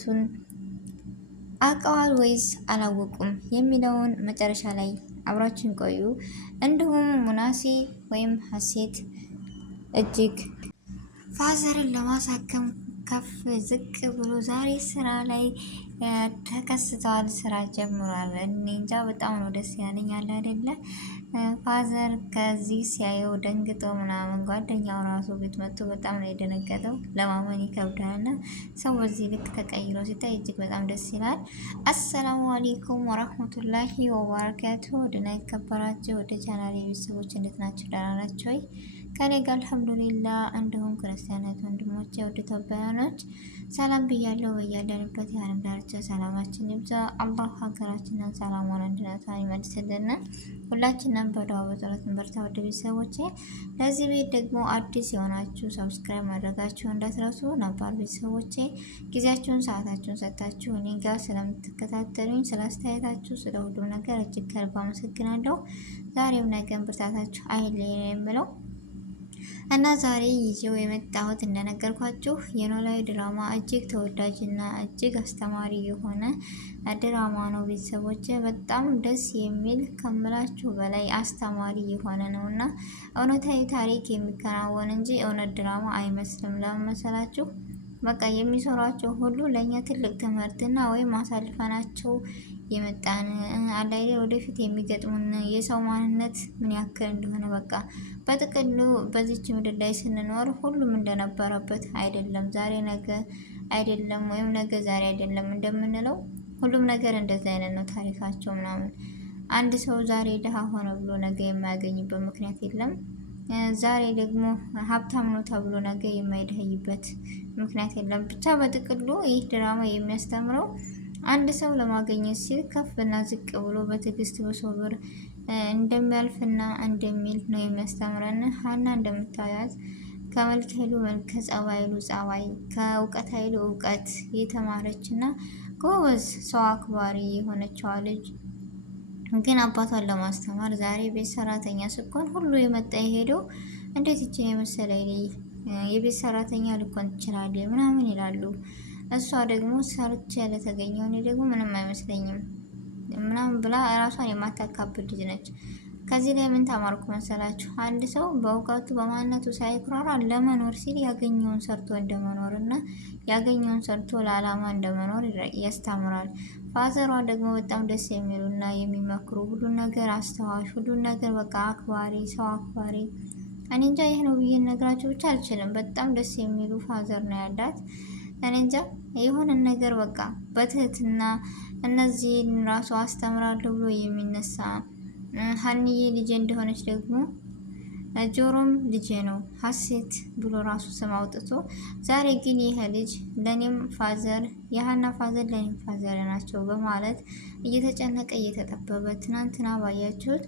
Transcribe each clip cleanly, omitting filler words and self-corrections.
ቱን አውቀዋል ወይስ አላወቁም የሚለውን መጨረሻ ላይ አብራችን ቆዩ። እንዲሁም ሙናሴ ወይም ሀሴት እጅግ ፋዘርን ለማሳከም ከፍ ዝቅ ብሎ ዛሬ ስራ ላይ ተከስተዋል። ስራ ጀምሯል። እኔ እንጃ በጣም ነው ደስ ያለኝ። አለ አይደለ ፋዘር ከዚህ ሲያየው ደንግጦ ምናምን ጓደኛው ራሱ ቤት መጥቶ በጣም ነው የደነገጠው። ለማመን ይከብዳልና ሰው በዚህ ልክ ተቀይሮ ሲታይ እጅግ በጣም ደስ ይላል። አሰላሙ አሌይኩም ወራህመቱላሂ ወበረካቱ። ወደና የተከበራችሁ ወደ ቻናሌ ቤተሰቦች እንዴት ናቸው? ደህና ናቸው ወይ? ከኔ ጋር አልሐምዱሊላህ። እንዲሁም ክርስቲያናት ወንድሞቼ ወደ ኢትዮጵያውያኖች ሰላም ብያለሁ። በያለንበት የዓለም ዳርቻ ሰላማችን ይብዛ። አላህ ሀገራችንን ሰላሟን አንድነቷን ይመልስልን። ሁላችንም በዱዓ በጸሎት እንበርታ። ወደ ቤተሰቦቼ ለዚህ ቤት ደግሞ አዲስ የሆናችሁ ሰብስክራይብ ማድረጋችሁ እንዳትረሱ። ነባር ቤተሰቦቼ ጊዜያችሁን ሰዓታችሁን ሰጥታችሁ እኔ ጋር ስለምትከታተሉኝ ስለ አስተያየታችሁ ስለ ሁሉም ነገር እጅግ ከልብ አመሰግናለሁ። ዛሬም ነገም ብርታታችሁ አይለየን የምለው እና ዛሬ ይዤው የመጣሁት እንደነገርኳችሁ የኖላዊ ድራማ እጅግ ተወዳጅና እጅግ አስተማሪ የሆነ ድራማ ነው። ቤተሰቦች በጣም ደስ የሚል ከምላችሁ በላይ አስተማሪ የሆነ ነው እና እውነታዊ ታሪክ የሚከናወን እንጂ እውነት ድራማ አይመስልም። ለምን መሰላችሁ? በቃ የሚሰሯቸው ሁሉ ለእኛ ትልቅ ትምህርትና ወይም አሳልፈናቸው የመጣን አላይሌ ወደፊት የሚገጥሙን የሰው ማንነት ምን ያክል እንደሆነ በቃ በጥቅሉ በዚች ምድር ላይ ስንኖር ሁሉም እንደነበረበት አይደለም። ዛሬ ነገ አይደለም፣ ወይም ነገ ዛሬ አይደለም እንደምንለው ሁሉም ነገር እንደዚህ አይነት ነው ታሪካቸው ምናምን። አንድ ሰው ዛሬ ድሃ ሆነ ብሎ ነገ የማያገኝበት ምክንያት የለም። ዛሬ ደግሞ ሀብታም ነው ተብሎ ነገ የማይደህይበት ምክንያት የለም። ብቻ በጥቅሉ ይህ ድራማ የሚያስተምረው አንድ ሰው ለማግኘት ሲል ከፍና ዝቅ ብሎ በትዕግስት በሶብር እንደሚያልፍና እንደሚል ነው የሚያስተምረን። ሀና እንደምታያት ከመልክ ኃይሉ መልክ፣ ከጸባይ ኃይሉ ጸባይ፣ ከእውቀት ኃይሉ እውቀት የተማረችና ጎበዝ ሰው አክባሪ የሆነችዋ ልጅ ግን አባቷን ለማስተማር ዛሬ ቤት ሰራተኛ ስትሆን ሁሉ የመጣ የሄደው እንዴት ይችን የመሰለ የቤት ሰራተኛ ልኮን ትችላለህ ምናምን ይላሉ። እሷ ደግሞ ሰርቼ ያለተገኘው እኔ ደግሞ ምንም አይመስለኝም ምናምን ብላ እራሷን የማታካብድ ልጅ ነች። ከዚህ ላይ ምን ተማርኩ መሰላችሁ? አንድ ሰው በእውቀቱ በማንነቱ ሳይኩራራ ለመኖር ሲል ያገኘውን ሰርቶ እንደመኖር እና ያገኘውን ሰርቶ ለዓላማ እንደመኖር ያስተምራል። ፋዘሯ ደግሞ በጣም ደስ የሚሉና የሚመክሩ ሁሉን ነገር አስተዋሽ፣ ሁሉን ነገር በቃ አክባሪ፣ ሰው አክባሪ። እኔ እንጃ ይህ ነው ብዬ ነግራችሁ ብቻ አልችልም። በጣም ደስ የሚሉ ፋዘር ነው ያላት። እኔ እንጃ የሆነን ነገር በቃ በትህትና እነዚህን ራሱ አስተምራለሁ ብሎ የሚነሳ ሀንዬ ልጄ እንደሆነች ደግሞ ጆሮም ልጄ ነው ሀሴት ብሎ ራሱ ስም አውጥቶ ዛሬ ግን ይሄ ልጅ ለኔም ፋዘር የሀና ፋዘር ለኔም ፋዘር ናቸው በማለት እየተጨነቀ እየተጠበበ ትናንትና ባያችሁት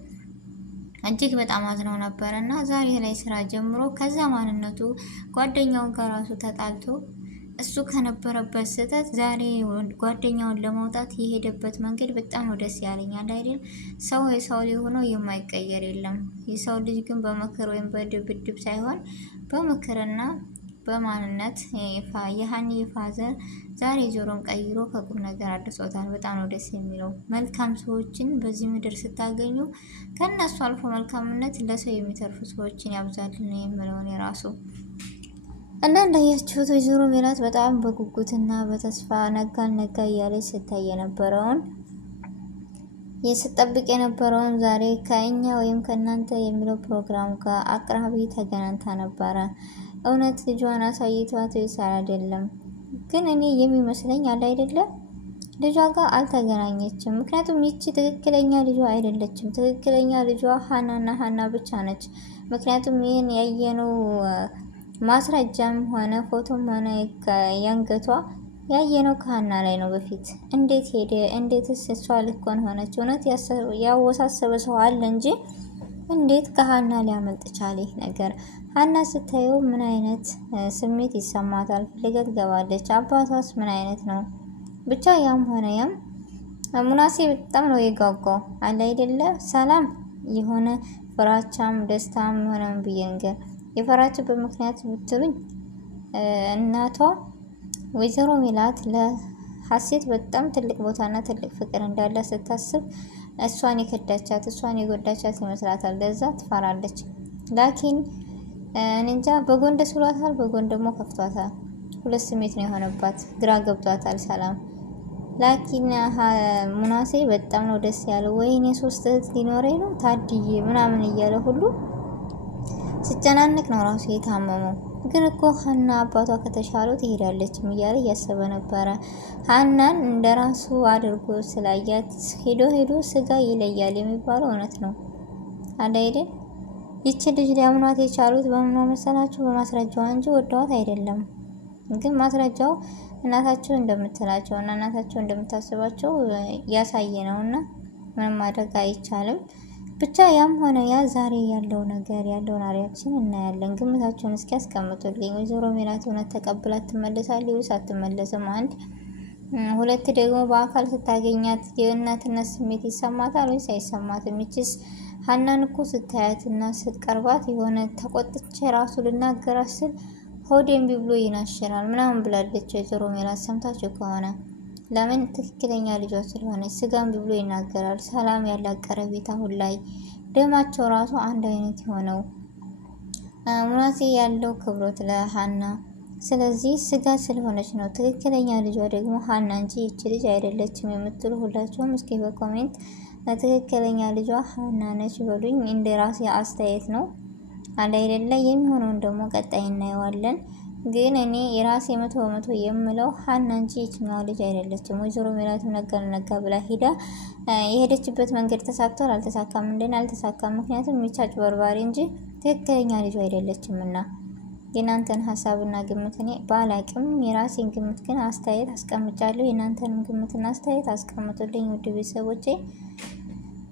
እጅግ በጣም አዝነው ነበር እና ዛሬ ላይ ስራ ጀምሮ ከዛ ማንነቱ ጓደኛውን ጋር ራሱ ተጣልቶ እሱ ከነበረበት ስህተት ዛሬ ጓደኛውን ለማውጣት የሄደበት መንገድ በጣም ነው ደስ ያለኛል። አይደል? ሰው የሰው ልጅ ሆኖ የማይቀየር የለም። የሰው ልጅ ግን በምክር ወይም በድብድብ ሳይሆን በምክርና በማንነት የሀኒ ፋዘር ዛሬ ጆሮን ቀይሮ ከቁም ነገር አድርሶታል። በጣም ነው ደስ የሚለው። መልካም ሰዎችን በዚህ ምድር ስታገኙ ከነሱ አልፎ መልካምነት ለሰው የሚተርፉ ሰዎችን ያብዛልን የምለውን የራሱ እና እንዳያችሁት ወይዘሮ ሜላት በጣም በጉጉትና በተስፋ ነጋ እያለች ስታይ የነበረውን የስጠብቅ የነበረውን ዛሬ ከእኛ ወይም ከእናንተ የሚለው ፕሮግራም ጋር አቅራቢ ተገናኝታ ነበረ። እውነት ልጇን አሳይቷት ወይስ አይደለም? ግን እኔ የሚመስለኝ አለ አይደለም ልጇ ጋር አልተገናኘችም። ምክንያቱም ይቺ ትክክለኛ ልጇ አይደለችም። ትክክለኛ ልጇ ሀናና ሀና ብቻ ነች። ምክንያቱም ይህን ያየነው ማስረጃም ሆነ ፎቶም ሆነ ያንገቷ ያየነው ከሀና ላይ ነው። በፊት እንዴት ሄደ? እንዴትስ እሷ ልኮን ሆነች? እውነት ያወሳሰበ ሰው አለ እንጂ እንዴት ከሀና ሊያመልጥ ቻለ ይህ ነገር? ሀና ስታየው ምን አይነት ስሜት ይሰማታል? ፍልገት ገባለች። አባቷስ ምን አይነት ነው? ብቻ ያም ሆነ ያም ሙናሴ በጣም ነው የጓጓው አለ አይደለ? ሰላም የሆነ ፍራቻም ደስታም ሆነም ብዬንገ የፈራችበት ምክንያት ብትሉኝ እናቷ ወይዘሮ ሜላት ሀሴት በጣም ትልቅ ቦታና ትልቅ ፍቅር እንዳለ ስታስብ እሷን የከዳቻት እሷን የጎዳቻት ይመስላታል። ለዛ ትፈራለች። ላኪን እንጃ በጎን ደስ ብሏታል፣ በጎን ደግሞ ከፍቷታል። ሁለት ስሜት ነው የሆነባት፣ ግራ ገብቷታል ሰላም። ላኪን ሙናሴ በጣም ነው ደስ ያለው። ወይኔ 3 እህት ሊኖረኝ ነው ታድዬ ምናምን እያለ ሁሉ ሲጨናነቅ ነው ራሱ የታመመው። ግን እኮ ሀና አባቷ ከተሻሉ ትሄዳለችም እያለ እያሰበ ነበረ። ሀናን እንደራሱ አድርጎ ስላያት ሄዶ ስጋ ይለያል የሚባለው እውነት ነው አይደል? ይቺ ልጅ ሊያምኗት የቻሉት በምን መሰላችሁ? በማስረጃዋ እንጂ ወደዋት አይደለም። ግን ማስረጃው እናታቸው እንደምትላቸው እና እናታቸው እንደምታስባቸው ያሳየ ነውና ምንም ማድረግ አይቻልም። ብቻ ያም ሆነ ያ ዛሬ ያለው ነገር ያለውን ሪያክሽን እናያለን። ግምታቸውን እስኪ ያስቀምጡልኝ። ወይዘሮ ሜላት እውነት ተቀብላት ትመለሳለች ወይስ አትመለስም? አንድ ሁለት ደግሞ በአካል ስታገኛት የእናትነት ስሜት ይሰማታል ወይስ አይሰማትም? ይችስ ሀናን እኮ ስታያትና ስትቀርባት የሆነ ተቆጥቼ ራሱ ልናገራት ስል ሆዴም ብሎ ይናሽራል ምናምን ብላለች ወይዘሮ ሜላት ሰምታችሁ ከሆነ ለምን ትክክለኛ ልጇ ስለሆነች ስጋም ብሎ ይናገራል። ሰላም ያላት ቀረቤት አሁን ላይ ደማቸው ራሱ አንድ አይነት የሆነው ሙናሴ ያለው ክብሮት ለሀና ስለዚህ ስጋ ስለሆነች ነው። ትክክለኛ ልጇ ደግሞ ሀና እንጂ ይቺ ልጅ አይደለችም የምትሉ ሁላችሁም እስኪ በኮሜንት ትክክለኛ ልጇ ሀና ነች በሉኝ። እንደ ራሴ አስተያየት ነው። አንድ አይደለ የሚሆነውን ደግሞ ቀጣይ እናየዋለን። ግን እኔ የራሴ 100% የምለው ሀና እንጂ የትኛዋ ልጅ አይደለችም። ወይዘሮ ሜላት ነጋ ብላ ሄዳ የሄደችበት መንገድ ተሳክቷል አልተሳካም? እንደና አልተሳካም። ምክንያቱም የሚቻጭ በርባሪ እንጂ ትክክለኛ ልጅ አይደለችምና የናንተን ሀሳብና ግምት እኔ ባላቅም የራሴን ግምት ግን አስተያየት አስቀምጫለሁ። የናንተንም ግምትና አስተያየት አስቀምጡልኝ ውድ ቤተሰቦቼ።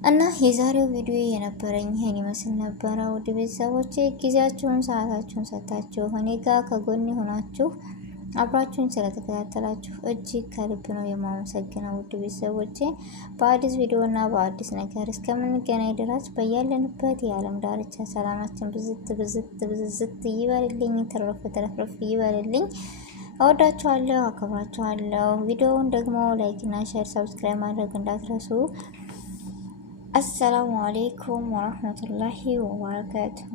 እና የዛሬው ቪዲዮ የነበረኝ ይሄን ይመስል ነበረ። ውድ ቤተሰቦቼ ጊዜያችሁን ሰዓታችሁን ሰጥታችሁ እኔ ጋር ከጎን ሆናችሁ አብራችሁን ስለተከታተላችሁ እጅግ ከልብ ነው የማመሰግነው። ውድ ቤተሰቦቼ በአዲስ ቪዲዮ እና በአዲስ ነገር እስከምንገናኝ ድረስ በያለንበት የዓለም ዳርቻ ሰላማችን ብዝት ይበልልኝ፣ ተረፍረፍ ይበልልኝ። እወዳችኋለሁ፣ አከብራችኋለሁ። ቪዲዮውን ደግሞ ላይክ እና ሼር፣ ሰብስክራይብ ማድረግ እንዳትረሱ። አሰላሙ አሌይኩም ወረህመቱላሂ ወበረካቱሁ።